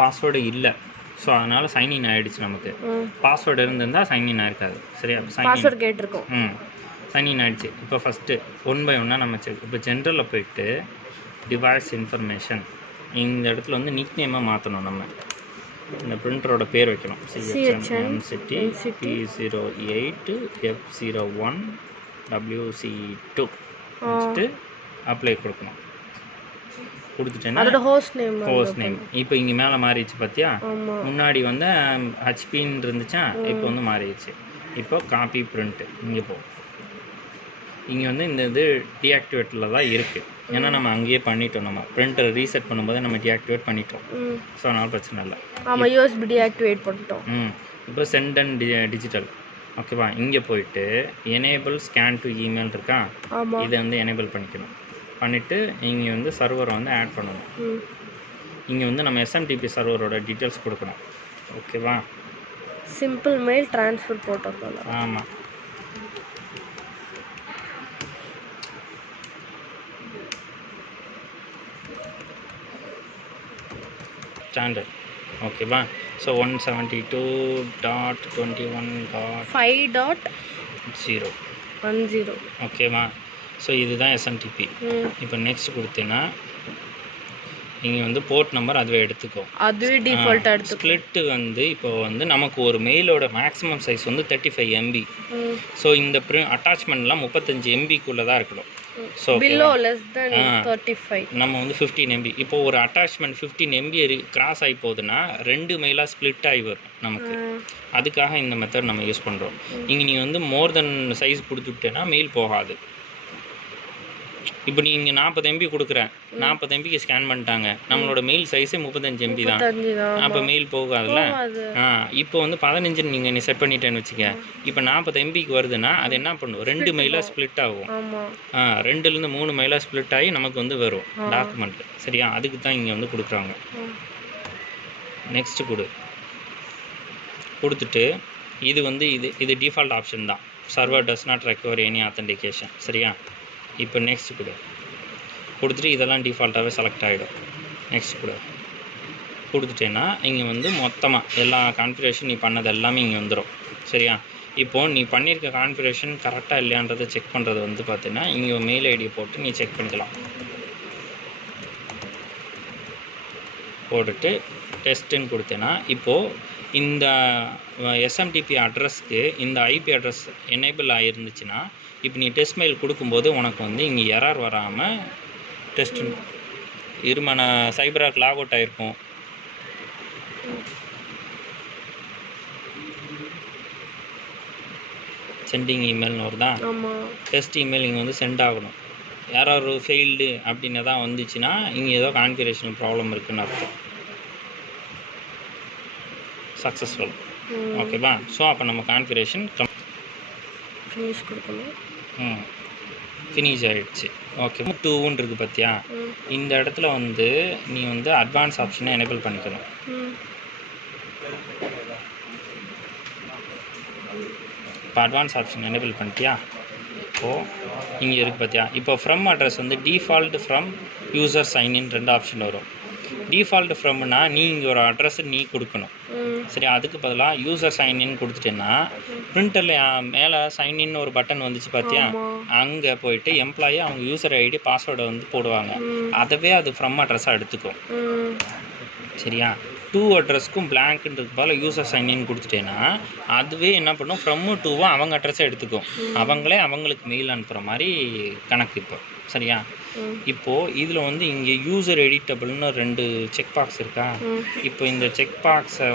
Password இல்லை, so அதனால் sign in ஆகிடுச்சு. நமக்கு பாஸ்வேர்டு இருந்திருந்தால் சைன்இன் ஆகிருக்காது. சரியா? பாஸ்வேர்டு கேட்டிருக்கோம். சைன்இன் ஆகிடுச்சு. இப்போ ஃபஸ்ட்டு 1 by 1 நம்ம செக். இப்போ ஜென்ரலில் போயிட்டு டிவைஸ் இன்ஃபர்மேஷன் இந்த இடத்துல வந்து நிக் நேமாக மாற்றணும். நம்ம இந்த பிரிண்டரோட பேர் வைக்கணும். CHN P08 F01 WC2 வச்சுட்டு அப்ளை கொடுக்கணும். கொடுத்துட்டேன்னா அதோட ஹோஸ்ட் நேம் இப்போ இங்கே மேலே மாறிடுச்சு பார்த்தியா? முன்னாடி வந்து ஹெச்பின்னு இருந்துச்சா, இப்போ வந்து மாறிடுச்சு. இப்போ காப்பி பிரிண்ட்டு இங்கே போ. இங்கே வந்து இந்த இது டீஆக்டிவேட்டில் தான் இருக்குது. ஏன்னா நம்ம அங்கேயே பண்ணிட்டோம். நம்ம பிரிண்டரை ரீசெட் பண்ணும்போது நம்ம டீஆக்டிவேட் பண்ணிட்டோம். ஸோ அதனால் பிரச்சனை இல்லை. ஆமாம், யூஎஸ்பி டீஆக்டிவேட் பண்ணிட்டோம். இப்போ சென்ட் அண்ட் டிஜிட்டல் ஓகேவா? இங்கே போயிட்டு எனேபிள் ஸ்கேன் டு இமெயில் இருக்கா, இதை வந்து எனேபிள் பண்ணிக்கணும். பண்ணிவிட்டு இங்கே வந்து சர்வரை வந்து ஆட் பண்ணணும். இங்கே வந்து நம்ம எஸ்எம்டிபி சர்வரோட டீட்டெயில்ஸ் கொடுக்கணும். ஓகேவா? சிம்பிள் மெயில் ட்ரான்ஸ்ஃபர் போட்டோம். ஆமாம். ஸ்டாண்டர்ட் ஓகேவா? ஸோ 172.21.5.0 ஓகேவா? ஸோ இதுதான் எஸ்எம்டிபி. இப்போ நெக்ஸ்ட் கொடுத்தேன்னா இங்கே வந்து போர்ட் நம்பர் அதுவே எடுத்துக்கோ. அதுவே டிஃபால்ட்டாக எடுத்து. ஸ்ப்ளிட்டு வந்து இப்போ வந்து நமக்கு ஒரு மெயிலோட மேக்ஸிமம் சைஸ் வந்து 35 MB. ஸோ இந்த அட்டாச்மெண்ட்லாம் 35 MBக்குள்ளே தான் இருக்கணும். ஸோ பிலோ லெஸ் தென் 35 நம்ம வந்து 15 MB. இப்போ ஒரு அட்டாச்மெண்ட் 15 MB கிராஸ் ஆகி போகுதுன்னா 2 மெயிலாக ஸ்ப்ளிட் ஆகி வரும் நமக்கு. அதுக்காக இந்த மெத்தட் நம்ம யூஸ் பண்ணுறோம். இங்கே நீ வந்து மோர் தென் சைஸ் கொடுத்துட்டேன்னா மெயில் போகாது. இப்போ நீங்கள் 40 MB கொடுக்குறேன், 40 MBக்கு ஸ்கேன் பண்ணிட்டாங்க, நம்மளோட மெயில் சைஸே 35 MB தான். அப்போ மெயில் போகாதுல்ல. இப்போ வந்து 15 நீங்கள் செட் பண்ணிட்டேன்னு வச்சுக்க. இப்போ 40 MBக்கு வருதுன்னா அது என்ன பண்ணும்? 2 மெயிலாக ஸ்ப்ளிட் ஆகும். 2லேருந்து 3 மெயிலாக ஸ்ப்ளிட் ஆகி நமக்கு வந்து வரும் டாக்குமெண்ட். சரியா? அதுக்கு தான் இங்கே வந்து கொடுக்குறாங்க. நெக்ஸ்ட்டு கொடுத்துட்டு இது வந்து இது டிஃபால்ட் ஆப்ஷன் தான். Server does not require any authentication. சரியா? இப்போ நெக்ஸ்ட் கொடுத்துட்டு இதெல்லாம் டிஃபால்ட்டாகவே செலக்ட் ஆகிடும். நெக்ஸ்ட் கொடுத்துட்டேன்னா இங்கே வந்து மொத்தமாக எல்லா கான்ஃபிகரேஷன் நீ பண்ணது எல்லாமே இங்கே வந்துடும். சரியா? இப்போது நீ பண்ணியிருக்க கான்ஃபிகரேஷன் கரெக்டாக இல்லையான்றதை செக் பண்ணுறது வந்து பார்த்தீங்கன்னா இங்கே மெயில் ஐடியை போட்டு நீ செக் பண்ணிக்கலாம். போட்டுட்டு டெஸ்ட்டுன்னு கொடுத்தேன்னா இப்போது இந்த எஸ்எம்டிபி அட்ரஸ்க்கு இந்த ஐபி அட்ரஸ் எனேபிள் ஆகிருந்துச்சுன்னா இப்போ நீ டெஸ்ட் மெயில் கொடுக்கும்போது உனக்கு வந்து இங்கே எரர் வராமல் டெஸ்ட் இருமான சைபராக் லாக் அவுட் ஆகிருக்கும். சென்டிங் இமெயில்னு வருதான், டெஸ்ட் இமெயில் இங்கே வந்து சென்ட் ஆகணும். எரர் ஃபெயில்டு அப்படின்னு தான் வந்துச்சுன்னா இங்கே ஏதோ கான்ஃபிகரேஷன் ப்ராப்ளம் இருக்குதுன்னு அர்த்தம். சக்ஸஸ்ஃபுல். ஓகேவா? ஸோ அப்போ நம்ம கான்ஃபிகரேஷன் ஃபினிஷ் கொடுக்கணும். ஃபினிஷ் ஆகிடுச்சு. ஓகே. 2ன்னு இருக்குது பார்த்தியா? இந்த இடத்துல வந்து நீ வந்து அட்வான்ஸ் ஆப்ஷனை எனேபிள் பண்ணிக்கணும். இப்போ அட்வான்ஸ் ஆப்ஷன் எனேபிள் பண்ணிட்டியா? இப்போது இங்கே இருக்குது பார்த்தியா? இப்போ ஃப்ரம் அட்ரஸ் வந்து default from user sign in 2 option வரும். டிஃபால்ட் ஃப்ரம்னா நீ இங்கே ஒரு அட்ரஸை நீ கொடுக்கணும். சரி, அதுக்கு பதிலாக யூசர் சைன்இன் கொடுத்துட்டேன்னா பிரிண்டரில் மேலே சைன்இன் ஒரு பட்டன் வந்துச்சு பார்த்தியா? அங்கே போயிட்டு எம்ப்ளாயி அவங்க யூசர் ஐடி பாஸ்வேர்டை வந்து போடுவாங்க. அதவே அது ஃப்ரம் அட்ரஸாக எடுத்துக்கும். சரியா? 2 அட்ரஸ்க்கும் பிளாங்க்ன்றது பதில் யூசர் சைன்இன் கொடுத்துட்டேன்னா அதுவே என்ன பண்ணும்? ஃப்ரம்மு 2வை அவங்க அட்ரஸை எடுத்துக்கும். அவங்களே அவங்களுக்கு மெயில் அனுப்புகிற மாதிரி கணக்கு. இப்போ சரியா? இப்போது இதில் வந்து இங்கே யூசர் எடிட்டபிள்னு 2 செக் பாக்ஸ் இருக்கா? இப்போ இந்த செக் பாக்ஸை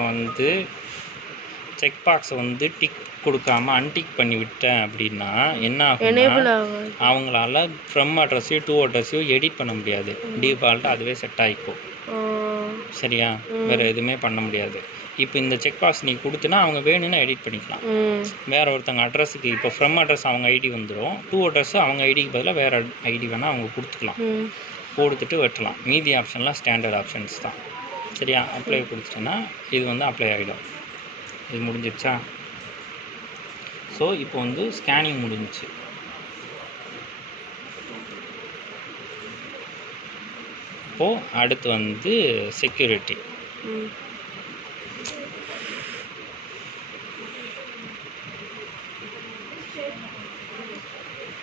வந்து டிக் கொடுக்காம அன்டிக் பண்ணி விட்டேன் அப்படின்னா என்ன ஆகும்னா அவங்களால ஃப்ரம் அட்ரஸையோ 2 அட்ரஸையோ எடிட் பண்ண முடியாது. டிஃபால்ட்டாக அதுவே செட் ஆகிக்கும். சரியா? வேறு எதுவுமே பண்ண முடியாது. இப்போ இந்த செக் பாக்ஸ் நீ கொடுத்தனா அவங்க வேணும்னா எடிட் பண்ணிக்கலாம். வேறு ஒருத்தங்க அட்ரஸுக்கு இப்போ ஃப்ரம் அட்ரஸ் அவங்க ஐடி வந்துடும், 2 அட்ரஸ் அவங்க ஐடிக்கு பதிலாக வேறு ஐடி வேணால் அவங்க கொடுத்துக்கலாம். கொடுத்துட்டு வெட்டலாம். மீதி ஆப்ஷன்லாம் ஸ்டாண்டர்ட் ஆப்ஷன்ஸ் தான். சரியா? அப்ளை கொடுத்துட்டேன்னா இது வந்து அப்ளை ஆகிடும். இது முடிஞ்சிடுச்சா? ஸோ இப்போ வந்து ஸ்கேனிங் முடிஞ்சிச்சு. இப்போது அடுத்து வந்து செக்யூரிட்டி. ம்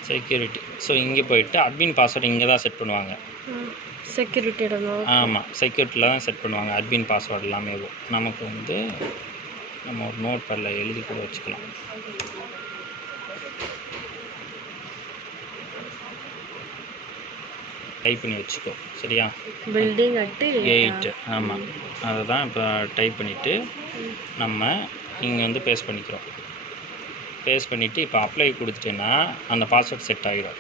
செக்யூரிட்டி. ஸோ இங்கே போயிட்டு அட்மின் பாஸ்வேர்டு இங்கே தான் செட் பண்ணுவாங்க. செக்யூரிட்டி ஆமாம், செக்யூரிட்டியில் தான் செட் பண்ணுவாங்க அட்மின் பாஸ்வேர்டு எல்லாமே. நமக்கு வந்து நம்ம ஒரு நோட் பேடில் எழுதி கூட வச்சுக்கலாம். டைப் பண்ணி வச்சுக்கோ, சரியா? Building at 8. ஆமாம், அதை தான் இப்போ டைப் பண்ணிவிட்டு நம்ம இங்கே வந்து பேஸ்ட் பண்ணிக்கிறோம். பேஸ்ட் பண்ணிவிட்டு இப்போ அப்ளை கொடுத்துட்டேன்னா அந்த பாஸ்வேர்ட் செட் ஆகிடும்.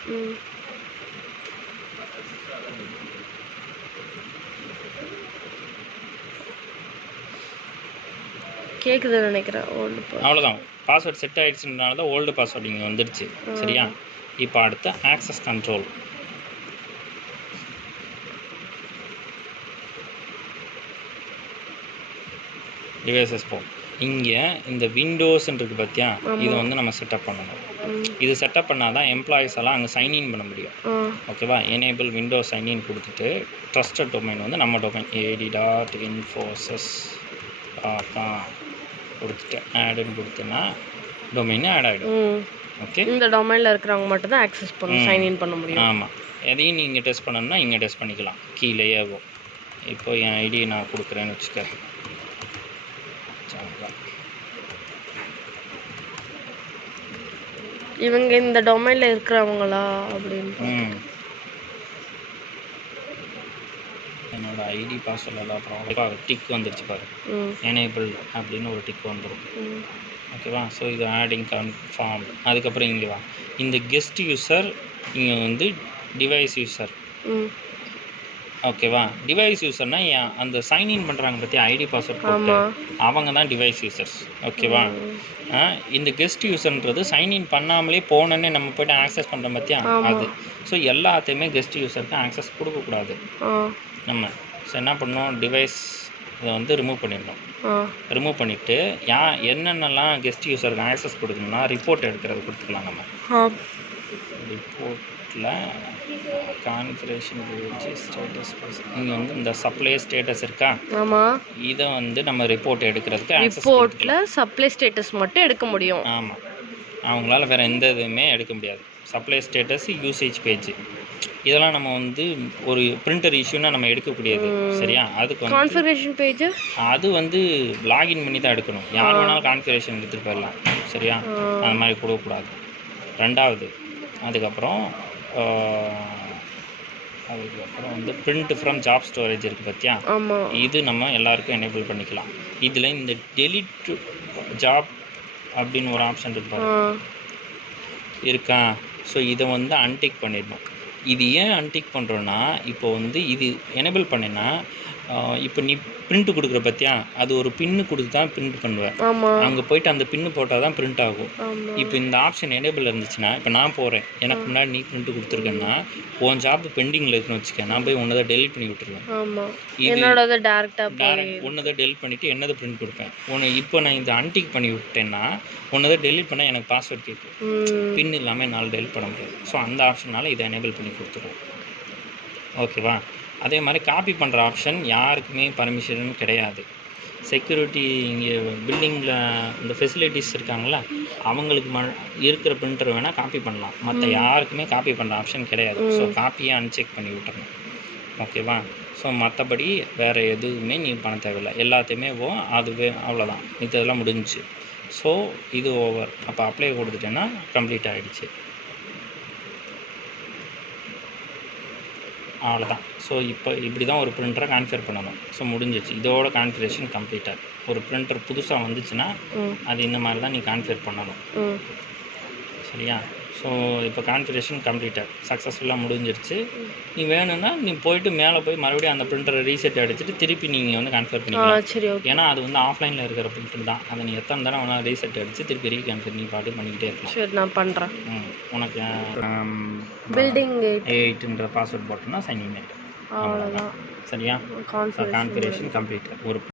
கேட்குதுன்னு நினைக்கிறேன். அவ்வளோதான், பாஸ்வேர்ட் செட் ஆகிடுச்சுனால தான் ஓல்டு பாஸ்வேர்டு இங்கே வந்துடுச்சு, சரியா? இப்போ அடுத்து ஆக்சஸ் கண்ட்ரோல். டிவைசஸ் போ. இங்கே இந்த விண்டோஸ்ன்னு இருக்குது பார்த்தியா, இது வந்து நம்ம செட்டப் பண்ணணும். இது செட்டப் பண்ணால் தான் எம்ப்ளாயிஸ் எல்லாம் அங்கே சைன்இன் பண்ண முடியும். ஓகேவா? எனேபிள் விண்டோஸ் சைன்இன் கொடுத்துட்டு ட்ரஸ்டட் டொமைன் வந்து நம்ம டொமைன் ad.infosys.com கொடுத்துட்டு ஆடுன்னு கொடுத்தேன்னா டொமைன் ஆட் ஆகிடும். ஓகே, இந்த டொமைனில் இருக்கிறவங்க மட்டும் தான் ஆக்சஸ் பண்ண சைன்இன் பண்ண முடியும். ஆமாம், எதையும் நீங்கள் டெஸ்ட் பண்ணணும்னா இங்கே டெஸ்ட் பண்ணிக்கலாம். கீழேயேவோ இப்போ என் ஐடியை நான் கொடுக்குறேன்னு வச்சுக்க. இவங்க இந்த டொமைனில் இருக்கிறவங்களா அப்படின்னு என்னோட ஐடி பாஸ்வேர்ட் எல்லாம் ப்ராப்ளம் டிக் வந்துருச்சு பாரு, எனேபிள் அப்படின்னு ஒரு டிக் வந்துடும். ஓகேவா? ஸோ இது ஆடிங் கன்ஃபார்ம். அதுக்கப்புறம் இங்கே வா, இந்த கெஸ்ட் யூஸர் இங்கே வந்து டிவைஸ் யூஸர். ஓகேவா? டிவைஸ் யூஸர்னால் அந்த சைன்இன் பண்ணுறாங்க பற்றி ஐடி பாஸ்வேர்ட் போட்டு அவங்க தான் டிவைஸ் யூசர்ஸ். ஓகேவா? இந்த கெஸ்ட் யூஸர்ன்றது சைன்இன் பண்ணாமலே போனோன்னே நம்ம போய்ட்டு ஆக்சஸ் பண்ணுறோம் பார்த்தியா, அது. ஸோ எல்லாத்தையுமே கெஸ்ட் யூஸருக்கு ஆக்சஸ் கொடுக்கக்கூடாது நம்ம. ஸோ என்ன பண்ணணும், டிவைஸ் இதை வந்து ரிமூவ் பண்ணிடணும். ரிமூவ் பண்ணிவிட்டு என்னென்னலாம் கெஸ்ட் யூஸருக்கு ஆக்சஸ் கொடுக்கணும்னா ரிப்போர்ட் எடுக்கிறது கொடுத்துக்கலாம் நம்ம. ரிப்போர்ட்டில் கான்ஃபிகரேஷன் பேஜ் ஸ்டேட்டஸ் இங்கே வந்து இந்த சப்ளை ஸ்டேட்டஸ் இருக்கா, இதை வந்து நம்ம ரிப்போர்ட் எடுக்கிறதுக்கு ரிப்போர்ட்டில் சப்ளை ஸ்டேட்டஸ் மட்டும் எடுக்க முடியும். ஆமாம், அவங்களால வேறு எந்த இதுவுமே எடுக்க முடியாது. சப்ளை ஸ்டேட்டஸ், யூசேஜ் பேஜ், இதெல்லாம் நம்ம வந்து ஒரு பிரிண்டர் இஷ்யூனா நம்ம எடுக்கக்கூடியது, சரியா? அதுக்கு வந்து கான்ஃபிகரேஷன் பேஜ் அது வந்து லாகின் பண்ணி தான் எடுக்கணும். யார் வேணாலும் கான்ஃபிகரேஷன் எடுத்துகிட்டு போயிடலாம், சரியா? அந்த மாதிரி கொடுக்கக்கூடாது. ரெண்டாவது, அதுக்கப்புறம் வந்து பிரிண்ட் ஃப்ரம் ஜாப் ஸ்டோரேஜ் இருக்குது பார்த்தியா, இது நம்ம எல்லாருக்கும் எனேபிள் பண்ணிக்கலாம். இதில் இந்த டெலிட் ஜாப் அப்படின்னு ஒரு ஆப்ஷன் இருக்கா, ஸோ இதை வந்து அன்டிக் பண்ணிடணும். இது ஏன் அன்டிக் பண்ணுறோன்னா, இப்போ வந்து இது எனேபிள் பண்ணினா இப்போ நீ பிரிண்ட் கொடுக்குற பார்த்தியா, அது ஒரு பின்னு கொடுத்து தான் பிரிண்ட் பண்ணுவேன். அங்கே போயிட்டு அந்த பின்னு போட்டால் தான் பிரிண்ட் ஆகும். இப்போ இந்த ஆப்ஷன் எனேபிள் இருந்துச்சுன்னா, இப்போ நான் போகிறேன், எனக்கு முன்னாடி நீ பிரிண்ட் கொடுத்துருக்கேன்னா உன் ஜாப் பெண்டிங்கில் இருக்குன்னு வச்சுக்க, நான் போய் ஒன்றதை டெலிட் பண்ணி விட்டுருவேன். ஒன்றதை டெலிட் பண்ணிவிட்டு என்னதை பிரிண்ட் கொடுப்பேன். இப்போ நான் இதை அன்டிக் பண்ணி விட்டேன்னா ஒன்றதை டெலிட் பண்ணால் எனக்கு பாஸ்வேர்ட் கேட்கும். பின் இல்லாமல் என்னால் டெலிட் பண்ண முடியாது. ஸோ அந்த ஆப்ஷனால் இதை எனேபிள் பண்ணி கொடுத்துருவோம். ஓகேவா? அதே மாதிரி காப்பி பண்ணுற ஆப்ஷன் யாருக்குமே பர்மிஷன் கிடையாது. செக்யூரிட்டி இங்கே பில்டிங்கில் இந்த ஃபெசிலிட்டிஸ் இருக்காங்களா, அவங்களுக்கு இருக்கிற பிரிண்டர் வேணால் காப்பி பண்ணலாம், மற்ற யாருக்குமே காப்பி பண்ணுற ஆப்ஷன் கிடையாது. ஸோ காப்பியை அன்செக் பண்ணி விட்டுறணும். ஓகேவா? ஸோ மற்றபடி வேறு எதுவுமே நீ பண்ண தேவையில்லை, எல்லாத்தையுமே அதுவே அவ்வளோதான், இதெல்லாம் முடிஞ்சிச்சு. ஸோ இது ஓவர். அப்போ அப்ளை கொடுத்துட்டேன்னா கம்ப்ளீட் ஆகிடுச்சு, அவ்வளோதான். ஸோ இப்போ இப்படி தான் ஒரு பிரிண்டரை கான்ஃபிகர் பண்ணணும். ஸோ முடிஞ்சிச்சு, இதோட கான்ஃபிகரேஷன் கம்ப்ளீட்டாக. ஒரு பிரிண்டர் புதுசாக வந்துச்சுன்னா அது இந்த மாதிரி தான் நீ கான்ஃபிகர் பண்ணணும், சரியா? ஸோ இப்போ கான்ஃபிகரேஷன் கம்ப்ளீட்டாக சக்ஸஸ்ஃபுல்லாக முடிஞ்சிருச்சு. நீ வேணும்னா நீ போயிட்டு மேலே போய் மறுபடியும் அந்த பிரிண்டரை ரீசெட் அடிச்சுட்டு திருப்பி நீங்கள் வந்து கான்ஃபிகர் பண்ணிக்கலாம். ஏன்னா அது வந்து ஆஃப்லைனில் இருக்கிற பிரிண்டர் தான், அதை நீ எத்தனை தடவை வேணால் ரீசெட் அடித்து திருப்பி ரீகான்ஃபிகர் நீ பாட்டு பண்ணிக்கிட்டே இருக்கலாம். சரி, நான் பண்ணுறேன். உனக்கு பில்டிங் 8ன்ற பாஸ்வேர்ட் போட்டோன்னா சைன் இன் ஆகிடும், அவ்வளோதான், சரியா? Configuration complete. ஒரு